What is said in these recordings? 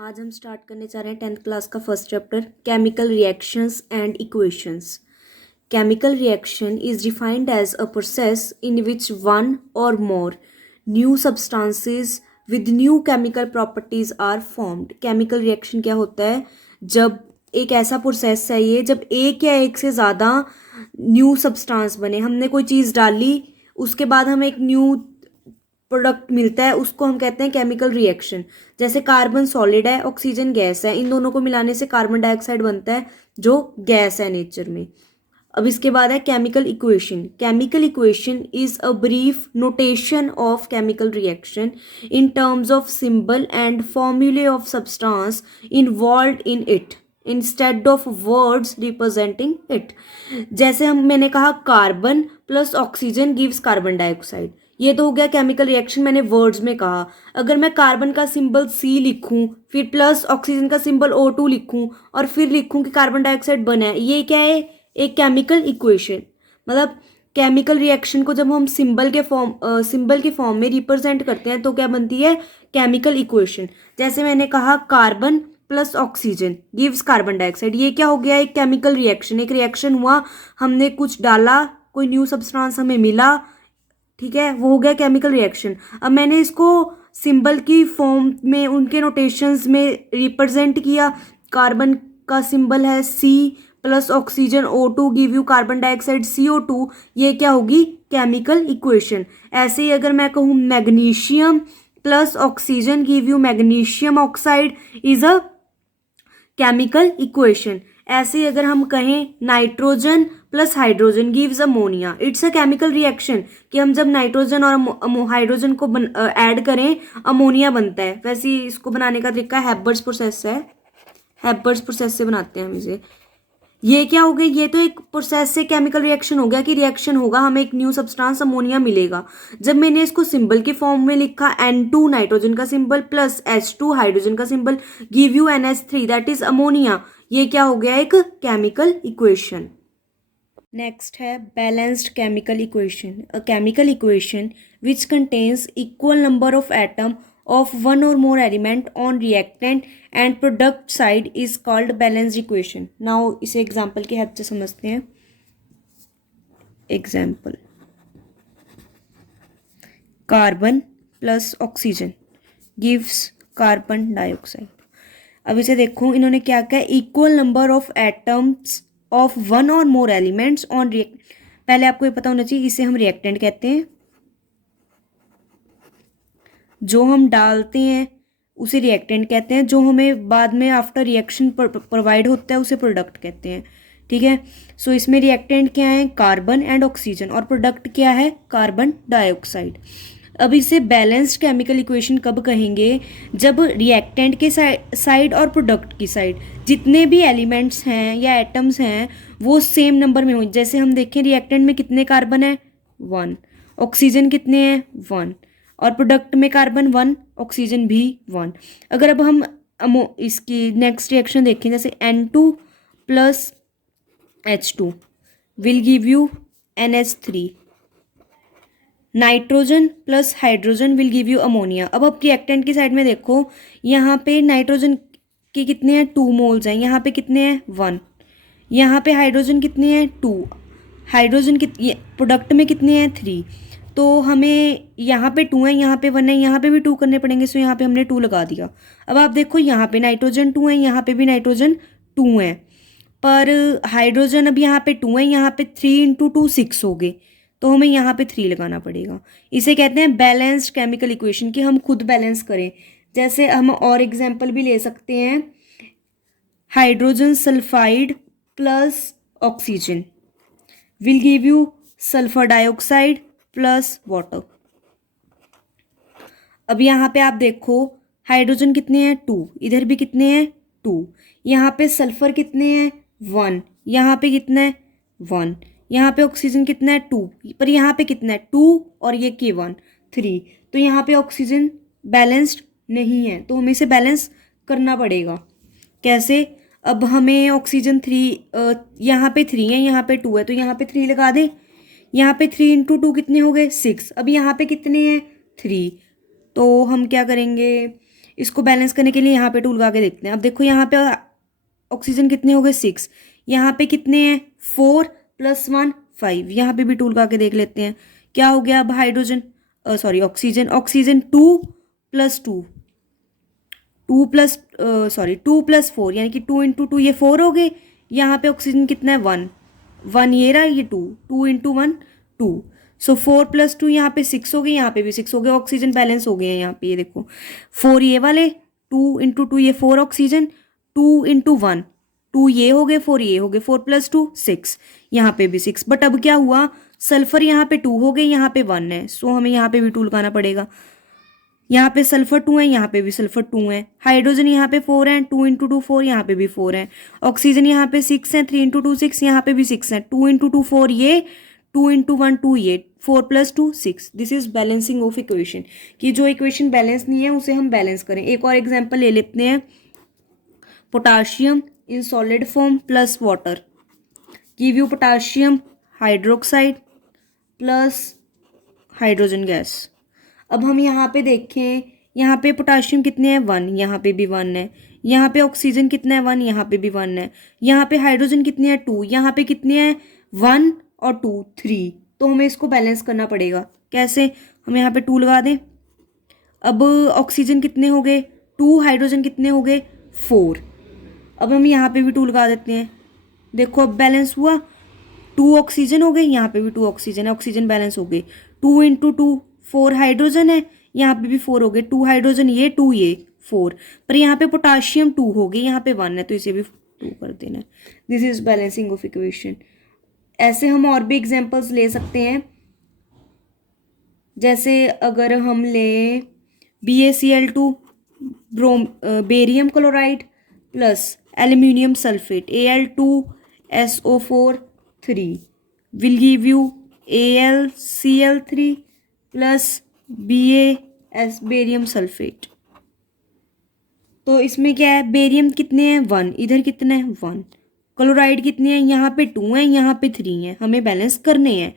आज हम स्टार्ट करने जा रहे हैं 10th क्लास का first chapter chemical reactions and equations. Chemical reaction is defined as a process in which one or more new substances with new chemical properties are formed. Chemical reaction क्या होता है? जब एक ऐसा प्रोसेस है ये जब एक या एक से ज़्यादा न्यू सब्सटेंस बने, हमने कोई चीज़ डाली उसके बाद हमें एक न्यू प्रोडक्ट मिलता है, उसको हम कहते हैं केमिकल रिएक्शन। जैसे कार्बन सॉलिड है, ऑक्सीजन गैस है, इन दोनों को मिलाने से कार्बन डाइऑक्साइड बनता है जो गैस है नेचर में। अब इसके बाद है chemical equation. Chemical equation is a brief notation of chemical reaction in terms of symbol and formulae of substance involved in it instead of words representing it. जैसे मैंने कहा carbon plus oxygen gives carbon dioxide, ये तो हो गया chemical reaction, मैंने words में कहा। अगर मैं कार्बन का सिंबल C लिखूं, फिर प्लस ऑक्सीजन का सिंबल O2 लिखूं और फिर लिखूं कि कार्बन डाइऑक्साइड बना है, ये क्या है? एक केमिकल इक्वेशन। मतलब केमिकल रिएक्शन को जब हम सिंबल के फॉर्म में रिप्रेजेंट करते हैं तो क्या बनती है? Chemical equation. जैसे मैंने कहा carbon plus oxygen gives carbon dioxide, ये क्या हो गया? एक केमिकल रिएक्शन। एक रिएक्शन हुआ, हमने कुछ डाला, कोई न्यू सब्सटेंस हमें मिला, ठीक है, वो हो गया केमिकल रिएक्शन। अब मैंने इसको सिंबल की फॉर्म में उनके नोटेशंस में रिप्रेजेंट किया। कार्बन का सिंबल है C plus oxygen O2 give you carbon dioxide CO2, ये क्या होगी? Chemical equation. ऐसे ही अगर मैं कहूँ magnesium plus oxygen give you magnesium oxide is a chemical equation. ऐसे ही अगर हम कहें nitrogen plus hydrogen gives ammonia, it's a chemical reaction कि हम जब नाइट्रोजन और हाइड्रोजन को ऐड करें अमोनिया बनता है। वैसे ही इसको बनाने का तरीका हैबर्स प्रोसेस है, हैबर्स प्रोसेस से बनाते हैं हम इसे। ये क्या हो गया? ये तो एक प्रोसेस से केमिकल रिएक्शन हो गया कि रिएक्शन होगा, हमें एक न्यू सब्सटेंस अमोनिया मिलेगा। जब मैंने इसको सिंबल के फॉर्म में लिखा N2 नाइट्रोजन का सिंबल प्लस H2 हाइड्रोजन का symbol give you NH3 that is ammonia, ये क्या हो गया? एक केमिकल इक्वेशन। नेक्स्ट है balanced chemical equation. A chemical equation which contains equal number of atom of one or more element on reactant and product side is called balanced equation. Now इसे example की help से समझते हैं। Example, carbon plus oxygen gives carbon dioxide. अब इसे देखो, इन्होंने क्या किया? Equal number of atoms of one or more elements on react. पहले आपको ये पता होना चाहिए, इसे हम रिएक्टेंट कहते हैं। जो हम डालते हैं उसे रिएक्टेंट कहते हैं, जो हमें बाद में आफ्टर रिएक्शन प्रोवाइड होता है उसे प्रोडक्ट कहते हैं। ठीक है, सो इसमें रिएक्टेंट क्या है? कार्बन एंड ऑक्सीजन, और प्रोडक्ट क्या है? Carbon dioxide. अब इसे बैलेंस्ड केमिकल इक्वेशन कब कहेंगे? जब रिएक्टेंट के साइड और प्रोडक्ट की साइड जितने भी एलिमेंट्स हैं या एटम्स हैं वो सेम नंबर में हो। जैसे हम देखें रिएक्टेंट में कितने कार्बन है? 1। ऑक्सीजन कितने हैं? 1। और प्रोडक्ट में कार्बन 1, ऑक्सीजन भी 1। अगर अब हम इसकी नेक्स्ट रिएक्शन देखें, जैसे N2 plus H2 will give you NH3, nitrogen plus hydrogen will give you ammonia. अब रिएक्टेंट की साइड में देखो, यहाँ पे नाइट्रोजन के कितने हैं? 2 मोल्स हैं। यहाँ पे कितने हैं? 1। यहाँ पे हाइड्रोजन कितने हैं? 2। हाइड्रोजन प्रोडक्ट में कितने हैं? 3। तो हमें यहाँ पे 2 है, यहाँ पे 1 है, यहाँ पे भी 2 करने पड़ेंगे, सो यहाँ पे हमने 2 लगा दिया। अब आप देखो, यहाँ पे नाइट्रोजन 2 है, यहाँ पे भी नाइट्रोजन 2 है, पर हाइड्रोजन अब यहाँ पे 2 है, यहाँ पे 3 × 2 6 हो गए, तो हमें यहाँ पे 3 लगाना पड़ेगा। इसे कहते हैं बैलेंस्ड केमिकल इक्वेशन, कि हम खुद बैलेंस करें। जैसे हम और एग्जाम्पल भी ले सकते हैं, hydrogen sulphide plus oxygen will give you sulphur dioxide plus water. अब यहाँ पे आप देखो, हाइड्रोजन कितने हैं? 2। इधर भी कितने हैं? 2। यहाँ पे सल्फर कितने हैं? 1। यहाँ पे कितना है? 1। यहाँ पे ऑक्सीजन कितना है? 2। पर यहाँ पे कितना है? 2 और ये K1 3। तो यहाँ पे ऑक्सीजन बैलेंस्ड नहीं है, तो हमें इसे बैलेंस करना पड़ेगा। कैसे? अब हमें ऑक्सीजन 3, यहाँ पे 3 है, यहाँ पे 2 है, तो यहाँ पे 3 लगा दे। यहाँ पे 3 × 2 कितने हो गए? 6। अब यहाँ पे कितने हैं? 3। तो हम क्या करेंगे, इसको बैलेंस करने के लिए यहाँ पे 2 लगा के देखते हैं। अब देखो यहाँ पे ऑक्सीजन कितने हो गए 6, यहाँ पे कितने हैं 4 + 1 5, यहाँ पे भी 2 लगा के देख लेते हैं क्या हो गया। अब हाइड्रोजन ऑक्सीजन 2 + 2 2 + 4 यानी कि 2 × 2 ये 4 हो गए। यहाँ पे ऑक्सीजन कितना है 1 ये रहा, ये 2 × 1 2, सो 4 + 2 यहाँ पे 6 हो गए, यहाँ पे भी 6 हो गए। ऑक्सीजन बैलेंस हो गए हैं यहाँ पे, ये देखो 4 ये वाले, 2 × 2 ये 4 ऑक्सीजन, 2 × 1 2 ये हो गए, 4 ये हो गए, 4 + 2 6, यहाँ पे भी 6। बट अब क्या हुआ, सल्फर यहाँ पे 2 हो गए, यहाँ पे 1 है, सो हमें यहाँ पे भी 2 लगाना पड़ेगा। यहाँ पे सल्फर 2 है, यहाँ पे भी सल्फर 2 है। हाइड्रोजन यहाँ पे 4 है, 2 × 2 4, यहाँ पे भी 4 है। ऑक्सीजन यहाँ पे 6 है, 3 × 2 6, यहाँ पे भी 6 है। 2 × 2 4 ये, 2 × 1 2 ये, 4 + 2 6। This is balancing of equation, कि जो इक्वेशन बैलेंस नहीं है उसे हम बैलेंस करें। एक और एग्जाम्पल ले लेते हैं, potassium in solid form plus water give you potassium hydroxide plus hydrogen gas. अब हम यहाँ पे देखें, यहाँ पे पोटाशियम कितने हैं 1, यहाँ पे भी 1 है। यहाँ पे ऑक्सीजन कितना है 1, यहाँ पे भी 1 है। यहाँ पे हाइड्रोजन कितने हैं 2, यहाँ पे कितने हैं 1 और 2 3। तो हमें इसको बैलेंस करना पड़ेगा। कैसे, हम यहाँ पे 2 लगा दें। अब ऑक्सीजन कितने हो गए 2, हाइड्रोजन कितने हो गए 4। अब हम यहाँ पे भी 2 लगा देते हैं। देखो अब बैलेंस हुआ, 2 ऑक्सीजन हो गए, यहाँ पे भी 2 ऑक्सीजन है, ऑक्सीजन बैलेंस हो गई। 2 × 2 4 हाइड्रोजन है, यहाँ पे भी 4 हो गए, 2 हाइड्रोजन ये, 2 ये 4। पर यहाँ पे पोटाशियम 2 हो गए, यहाँ पे 1 है, तो इसे भी 2 कर देना। This is balancing of equation. ऐसे हम और भी एग्जांपल्स ले सकते हैं, जैसे अगर हम लें BaCl2 barium chloride plus aluminium sulphate Al2SO4 3 will give you AlCl3 plus BaS barium sulphate. तो इसमें क्या है, बेरियम कितने हैं 1, इधर कितने हैं 1, क्लोराइड कितने हैं, यहाँ पे 2 हैं, यहाँ पे 3 हैं, हमें बैलेंस करने हैं।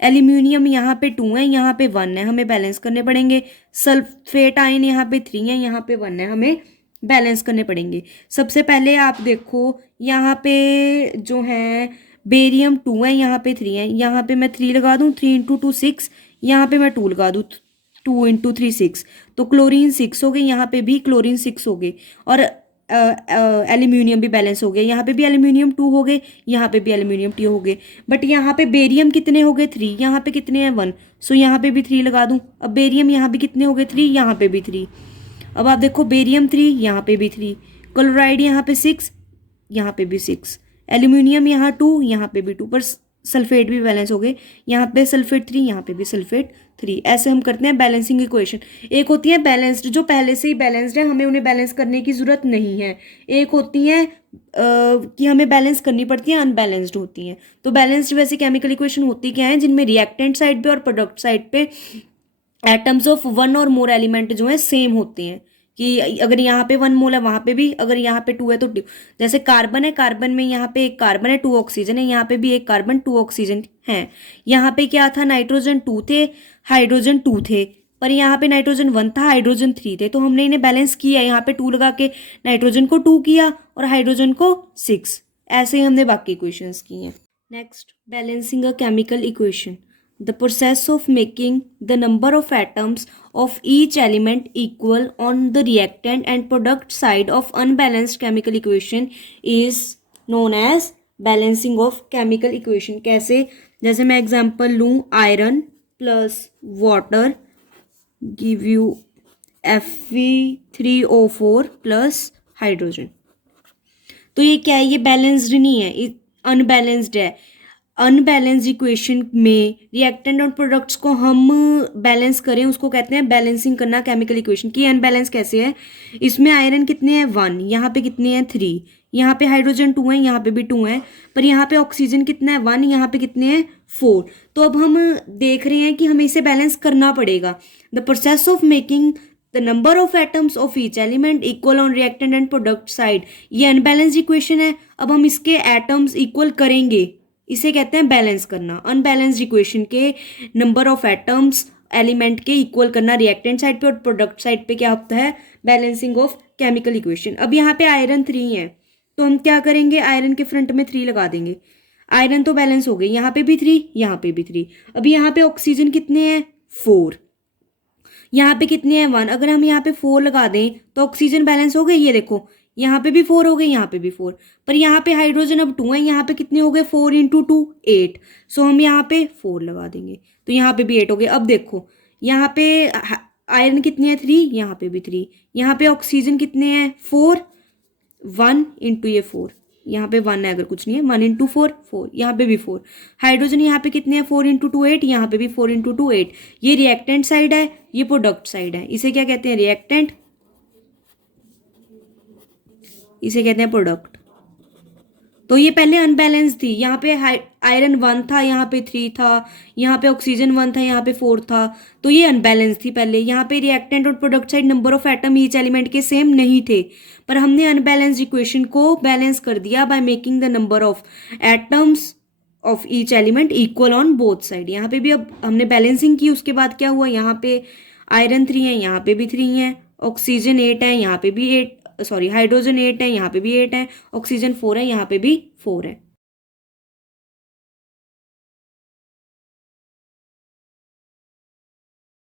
एल्यूमिनियम यहाँ पे 2 है, यहाँ पे 1 है, हमें बैलेंस करने पड़ेंगे। सल्फेट आयन यहाँ पे 3 है, यहाँ पे 1 है, हमें बैलेंस करने पड़ेंगे। सबसे पहले आप देखो यहाँ पे जो है बेरियम 2 है, यहाँ पे 3 है, यहाँ पे मैं 3 लगा दूँ, 3 × 2 6, यहाँ पे मैं 2 लगा दूँ, 2 × 3 6, तो क्लोरीन 6 हो गई, यहाँ पे भी क्लोरीन 6 हो गई। और एल्यूमिनियम भी बैलेंस हो गया, यहाँ पे भी एल्यूमिनियम 2 हो गए, यहाँ पे भी एल्यूमिनियम 2 हो गए। बट यहाँ पे बेरियम कितने हो गए 3, यहाँ पे कितने हैं 1, सो यहाँ पे भी 3 लगा दूँ। अब बेरियम यहाँ भी कितने हो गए 3, यहाँ पे भी 3। अब आप देखो बेरियम 3, यहाँ पे भी 3, क्लोराइड यहाँ पे 6, यहाँ पे भी 6, एल्यूमिनियम यहाँ 2, यहाँ पे भी 2, पर सल्फेट भी बैलेंस हो गए, यहाँ पे सल्फेट 3, यहाँ पे भी सल्फेट 3। ऐसे हम करते हैं बैलेंसिंग इक्वेशन। एक होती है बैलेंस्ड, जो पहले से ही बैलेंस्ड है, हमें उन्हें बैलेंस करने की ज़रूरत नहीं है। एक होती है कि हमें बैलेंस करनी पड़ती है, अनबैलेंस्ड होती हैं। तो बैलेंस्ड वैसे केमिकल इक्वेशन होती क्या है, जिनमें रिएक्टेंट साइड पे और प्रोडक्ट साइड पे एटम्स ऑफ 1 और मोर एलिमेंट जो है सेम होते हैं, कि अगर यहाँ पे 1 मोल है वहाँ पे भी, अगर यहाँ पे 2 है तो 2। जैसे कार्बन है, कार्बन में यहाँ पे एक कार्बन है, 2 ऑक्सीजन है, यहाँ पे भी एक कार्बन 2 ऑक्सीजन है। यहाँ पे क्या था, नाइट्रोजन 2 थे, हाइड्रोजन 2 थे, पर यहाँ पे नाइट्रोजन 1 था, हाइड्रोजन 3 थे। तो हमने इन्हें बैलेंस किया, यहाँ पे 2 लगा के नाइट्रोजन को 2 किया और हाइड्रोजन को 6। ऐसे ही हमने बाकी इक्वेशंस की हैं। Next, balancing a chemical equation, the process of making the number of atoms of each element equal on the reactant and product side of unbalanced chemical equation is known as balancing of chemical equation। कैसे, जैसे मैं example लूँ, iron plus water give you Fe3O4 plus hydrogen. तो ये क्या है, ये balanced नहीं है, अनबैलेंस्ड है। अनबैलेंस्ड इक्वेशन में रिएक्टेंट और प्रोडक्ट्स को हम बैलेंस करें, उसको कहते हैं बैलेंसिंग करना केमिकल इक्वेशन की। अनबैलेंस कैसे है, इसमें आयरन कितने हैं 1, यहाँ पे कितने हैं 3, यहाँ पे हाइड्रोजन 2 है, यहाँ पे भी 2 है, पर यहाँ पे ऑक्सीजन कितना है 1, यहाँ पे कितने हैं 4। तो अब हम देख रहे हैं कि हमें इसे बैलेंस करना पड़ेगा। The process of making the number of atoms of each element equal on reactant and product side, ये अनबैलेंस्ड इक्वेशन है। अब हम इसके एटम्स इक्वल करेंगे, इसे कहते हैं बैलेंस करना। अनबैलेंस्ड इक्वेशन के नंबर ऑफ एटम्स एलिमेंट के इक्वल करना रिएक्टेंट साइड पे और प्रोडक्ट साइड पे क्या होता है, बैलेंसिंग ऑफ केमिकल इक्वेशन। अब यहाँ पे आयरन 3 है तो हम क्या करेंगे, आयरन के फ्रंट में 3 लगा देंगे, आयरन तो बैलेंस हो गई, यहाँ पे भी 3, यहाँ पे भी 3। अभी यहाँ पे ऑक्सीजन कितने हैं, 4, यहाँ पे कितने हैं, 1। अगर हम यहाँ पे 4 लगा दें तो ऑक्सीजन बैलेंस हो गई, ये देखो यहाँ पे भी 4 हो गई, यहाँ पे भी 4, पर यहाँ पे हाइड्रोजन अब 2 है, यहाँ पे कितने हो गए, 4 इंटू 2 8। सो हम यहाँ पे 4 लगा देंगे तो यहाँ पे भी 8 हो गए। अब देखो यहाँ पे आयरन कितने हैं, 3, यहाँ पे भी 3, यहाँ पे ऑक्सीजन कितने हैं, 4, 1 इंटू ये 4, यहाँ पे 1 है अगर कुछ नहीं है, 1 इंटू 4 4, यहाँ पे भी 4। हाइड्रोजन यहाँ पे कितने हैं, 4 इंटू 2 8, यहाँ पे भी 4 इंटू 2 8। ये रिएक्टेंट साइड है, ये प्रोडक्ट साइड है, इसे क्या कहते हैं, रिएक्टेंट, इसे कहते हैं प्रोडक्ट। तो ये पहले अनबैलेंस थी, यहाँ पे आयरन 1 था, यहाँ पे 3 था, यहाँ पे ऑक्सीजन 1 था, यहाँ पे 4 था, तो ये अनबैलेंस थी पहले। यहाँ पे रिएक्टेंट और product side number of atom each element के सेम नहीं थे, पर हमने अनबैलेंस्ड इक्वेशन को बैलेंस कर दिया by making the number of atoms of each element equal on both side. यहाँ पे भी अब हमने बैलेंसिंग की, उसके बाद क्या हुआ, यहाँ पे आयरन 3 है, यहाँ पे भी 3 है, ऑक्सीजन 8 है, यहाँ पे भी 8, सॉरी हाइड्रोजन 8 है, यहाँ पे भी 8 है, ऑक्सीजन 4 है, यहाँ पे भी 4 है।